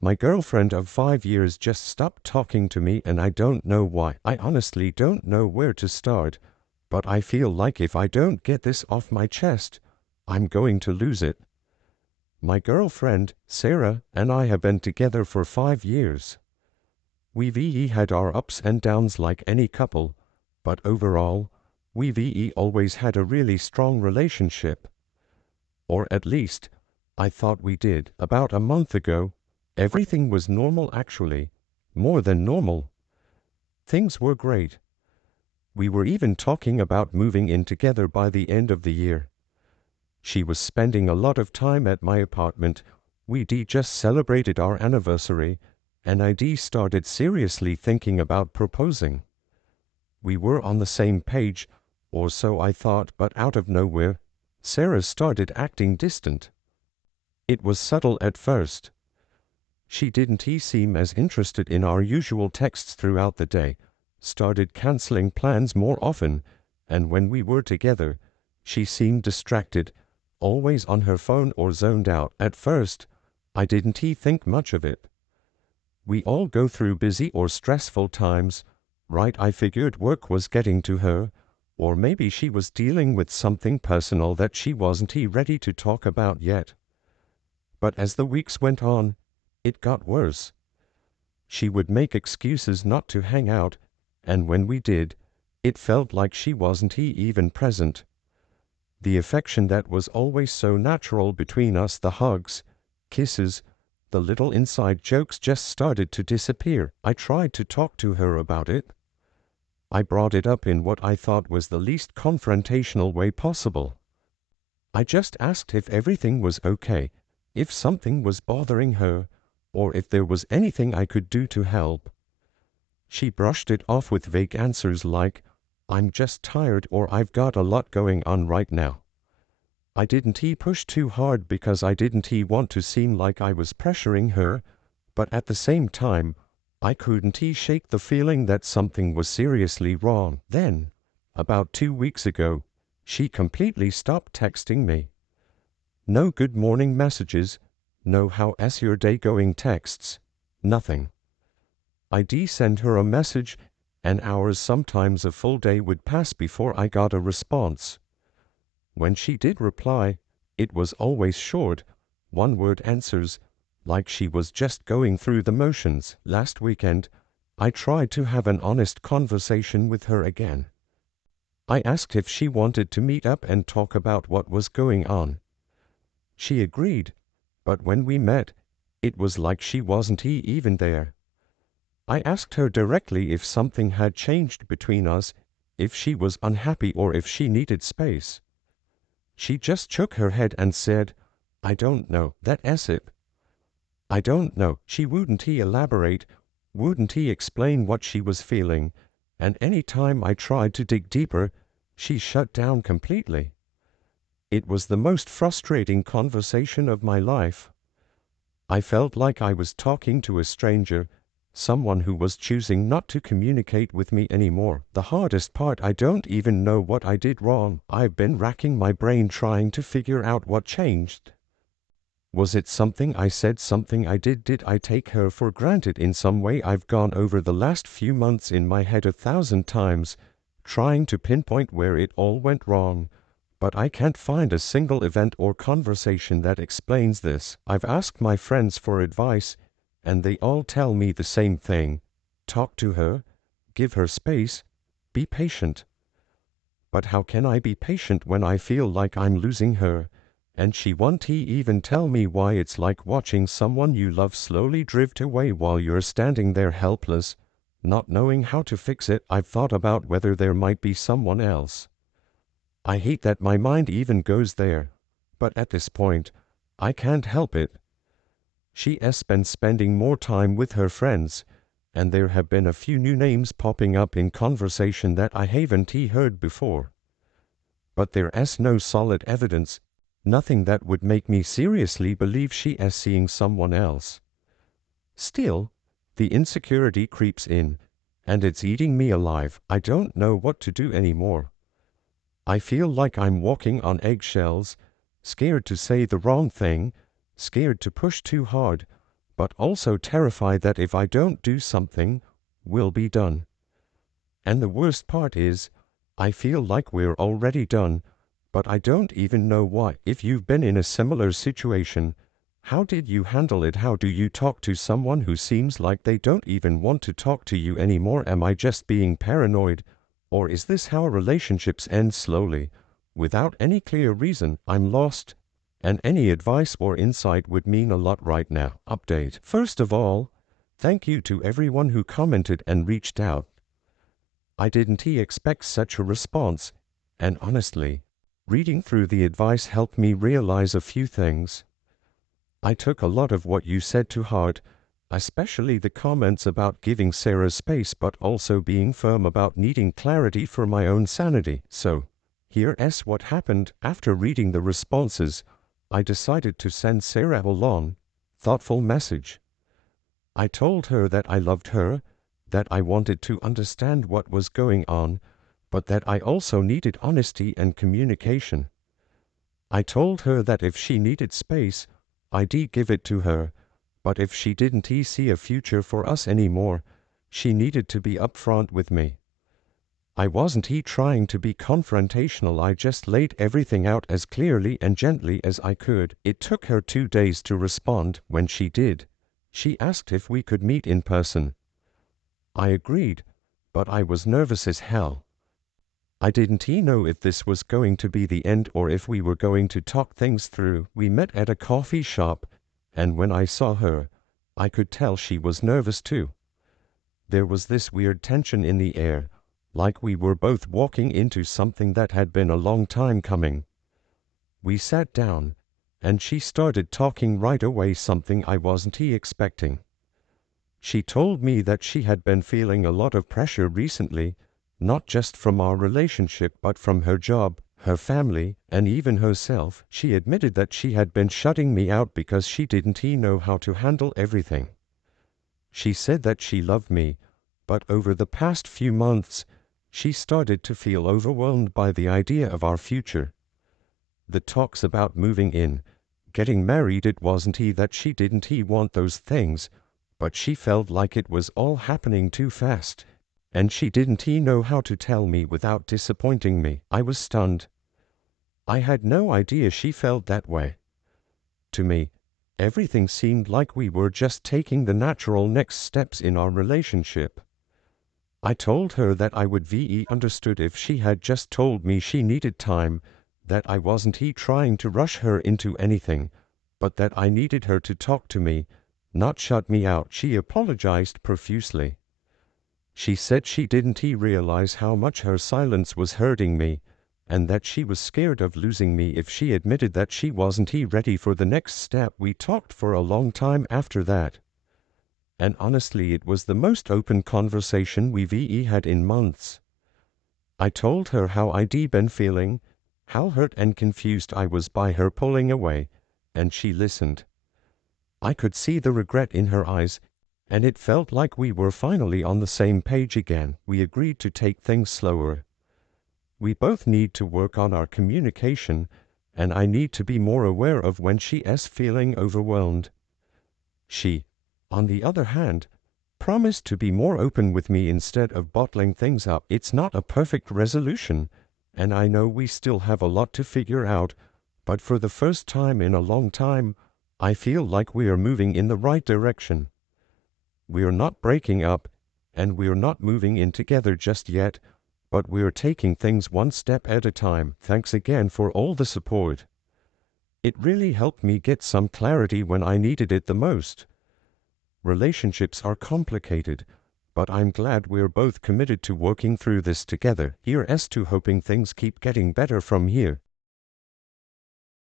My girlfriend of 5 years just stopped talking to me and I don't know why. I honestly don't know where to start, but I feel like if I don't get this off my chest, I'm going to lose it. My girlfriend, Sarah, and I have been together for 5 years. We've had our ups and downs like any couple, but overall, we've always had a really strong relationship. Or at least, I thought we did. About a month ago, everything was normal actually. More than normal. Things were great. We were even talking about moving in together by the end of the year. She was spending a lot of time at my apartment. We'd just celebrated our anniversary, and I'd started seriously thinking about proposing. We were on the same page, or so I thought, but out of nowhere, Sarah started acting distant. It was subtle at first. She didn't seem as interested in our usual texts throughout the day, started canceling plans more often, and when we were together, she seemed distracted, always on her phone or zoned out. At first, I didn't think much of it. We all go through busy or stressful times, right? I figured work was getting to her, or maybe she was dealing with something personal that she wasn't ready to talk about yet. But as the weeks went on, it got worse. She would make excuses not to hang out, and when we did, it felt like she wasn't even present. The affection that was always so natural between us, the hugs, kisses, the little inside jokes just started to disappear. I tried to talk to her about it. I brought it up in what I thought was the least confrontational way possible. I just asked if everything was okay, if something was bothering her, or if there was anything I could do to help. She brushed it off with vague answers like, "I'm just tired," or "I've got a lot going on right now." I didn't push too hard because I didn't want to seem like I was pressuring her, but at the same time, I couldn't shake the feeling that something was seriously wrong. Then, about 2 weeks ago, she completely stopped texting me. No good morning messages, no how's your day going texts, nothing. I'd send her a message, and hours, sometimes a full day would pass before I got a response. When she did reply, it was always short, one-word answers, like she was just going through the motions. Last weekend, I tried to have an honest conversation with her again. I asked if she wanted to meet up and talk about what was going on. She agreed, but when we met, it was like she wasn't even there. I asked her directly if something had changed between us, if she was unhappy or if she needed space. She just shook her head and said, "I don't know, that's it." I don't know. She wouldn't elaborate, wouldn't explain what she was feeling, and any time I tried to dig deeper, she shut down completely. It was the most frustrating conversation of my life. I felt like I was talking to a stranger, someone who was choosing not to communicate with me anymore. The hardest part, I don't even know what I did wrong. I've been racking my brain trying to figure out what changed. Was it something I said, something I did? Did I take her for granted in some way? I've gone over the last few months in my head 1,000 times, trying to pinpoint where it all went wrong, but I can't find a single event or conversation that explains this. I've asked my friends for advice, and they all tell me the same thing. Talk to her, give her space, be patient. But how can I be patient when I feel like I'm losing her, and she won't even tell me why? It's like watching someone you love slowly drift away while you're standing there helpless, not knowing how to fix it. I've thought about whether there might be someone else. I hate that my mind even goes there, but at this point, I can't help it. She's been spending more time with her friends, and there have been a few new names popping up in conversation that I haven't heard before. But there's no solid evidence, nothing that would make me seriously believe she's seeing someone else. Still, the insecurity creeps in, and it's eating me alive. I don't know what to do anymore. I feel like I'm walking on eggshells, scared to say the wrong thing, scared to push too hard, but also terrified that if I don't do something, we'll be done. And the worst part is, I feel like we're already done, but I don't even know why. If you've been in a similar situation, how did you handle it? How do you talk to someone who seems like they don't even want to talk to you anymore? Am I just being paranoid? Or is this how relationships end slowly, without any clear reason? I'm lost, and any advice or insight would mean a lot right now. Update. First of all, thank you to everyone who commented and reached out. I didn't expect such a response, and honestly, reading through the advice helped me realize a few things. I took a lot of what you said to heart, especially the comments about giving Sarah space but also being firm about needing clarity for my own sanity. So, here's what happened. After reading the responses, I decided to send Sarah a long, thoughtful message. I told her that I loved her, that I wanted to understand what was going on, but that I also needed honesty and communication. I told her that if she needed space, I'd give it to her, but if she didn't see a future for us anymore, she needed to be upfront with me. I wasn't trying to be confrontational, I just laid everything out as clearly and gently as I could. It took her 2 days to respond. When she did, she asked if we could meet in person. I agreed, but I was nervous as hell. I didn't know if this was going to be the end or if we were going to talk things through. We met at a coffee shop, and when I saw her, I could tell she was nervous too. There was this weird tension in the air, like we were both walking into something that had been a long time coming. We sat down, and she started talking right away, something I wasn't expecting. She told me that she had been feeling a lot of pressure recently, not just from our relationship but from her job, her family, and even herself. She admitted that she had been shutting me out because she didn't know how to handle everything. She said that she loved me, but over the past few months, she started to feel overwhelmed by the idea of our future. The talks about moving in, getting married, it wasn't that she didn't want those things, but she felt like it was all happening too fast, and she didn't know how to tell me without disappointing me. I was stunned. I had no idea she felt that way. To me, everything seemed like we were just taking the natural next steps in our relationship. I told her that I would be understood if she had just told me she needed time, that I wasn't trying to rush her into anything, but that I needed her to talk to me, not shut me out. She apologized profusely. She said she didn't realize how much her silence was hurting me, and that she was scared of losing me if she admitted that she wasn't ready for the next step. We talked for a long time after that, and honestly it was the most open conversation we've had in months. I told her how I'd been feeling, how hurt and confused I was by her pulling away, and she listened. I could see the regret in her eyes, and it felt like we were finally on the same page again. We agreed to take things slower. We both need to work on our communication, and I need to be more aware of when she's feeling overwhelmed. She, on the other hand, promised to be more open with me instead of bottling things up. It's not a perfect resolution, and I know we still have a lot to figure out, but for the first time in a long time, I feel like we are moving in the right direction. We're not breaking up, and we're not moving in together just yet, but we're taking things one step at a time. Thanks again for all the support. It really helped me get some clarity when I needed it the most. Relationships are complicated, but I'm glad we're both committed to working through this together. Here's to hoping things keep getting better from here.